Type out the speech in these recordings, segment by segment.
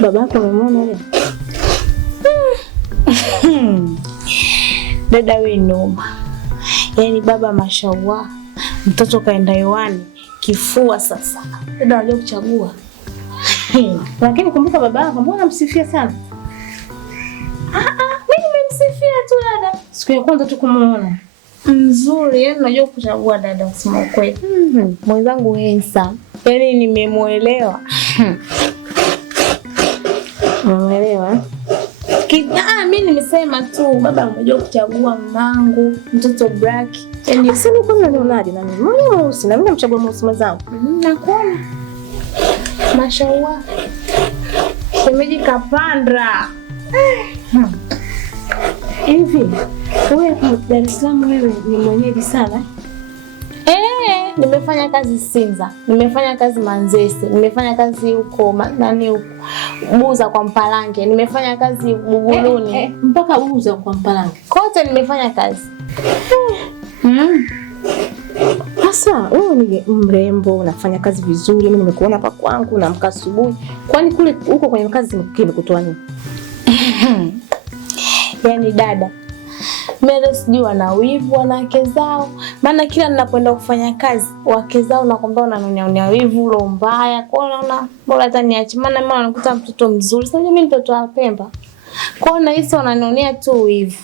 Babako umemwona leo? Dada wewe noma. Yaani baba mashallah. Mtoto kaenda hewani, kifua sasa. Dada anajua kuchagua. Lakini kumbuka babako, mbona msifia sana? Mimi nimemsifia tu dada. Siku ya kwanza tu kumuona. Mzuri, yaani unajua kuchagua dada kusema ukweli. Mwenzangu handsome. Yaani nimemuelewa. Umeelewa? Mimi nimesema tu baba unajua kuchagua mamangu, mtoto black. Yaani sasa ni kama unionaje na mimi? Mbona mweusi na mimi namchagua mweusi mwenzangu? Nakuona. Mashallah. Shemeji kapandra. Hivi wewe kwa Dar es Salaam wewe ni mwenyeji sana? Nimefanya kazi Sinza, nimefanya kazi Manzese, nimefanya kazi huko huko Buza kwa Mpalange, nimefanya kazi Buguruni. Mpaka Buza kwa Mpalange. Kote nimefanya kazi. Sasa wewe ni mrembo, unafanya kazi vizuri, mimi nimekuona hapa kwangu na mka asubuhi. Kwani kule huko kwenye kazi kimekutoa nini? Yaani dada, mimi sijui wana wivu wanawake zao. Maana kila ninapoenda kufanya kazi, wake zao nakwambia unanyonya wivu ule mbaya. Kwa hiyo naona bora hata niache. Maana mimi wanakuta mtoto mzuri. Sasa mimi mtoto wa Pemba. Kwa hiyo nahisi wananionea tu wivu.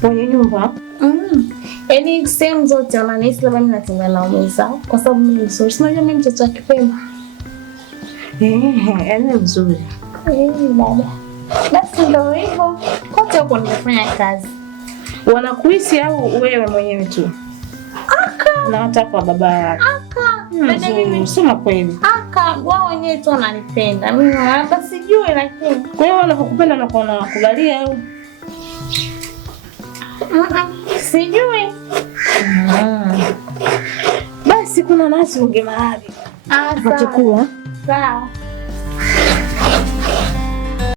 Kwenye nyumba? Yaani sehemu zote wananihisi labda mimi natembea na waume zao kwa sababu mimi mzuri. Sasa mimi mtoto wa Kipemba. Yaani mzuri. Dada. Basi ndio hivyo. Kote huko nimefanya kazi. Wanakuhisi au wewe mwenyewe tu? Na hata kwa baba yako. Dada mimi sema kweli. Wao wenyewe tu wananipenda. Mimi hata sijui lakini. Kwa hiyo wanakupenda na kuona wakubalia au? Sijui. Basi kuna nasi unge mahali. Sawa. Chakula. Sawa.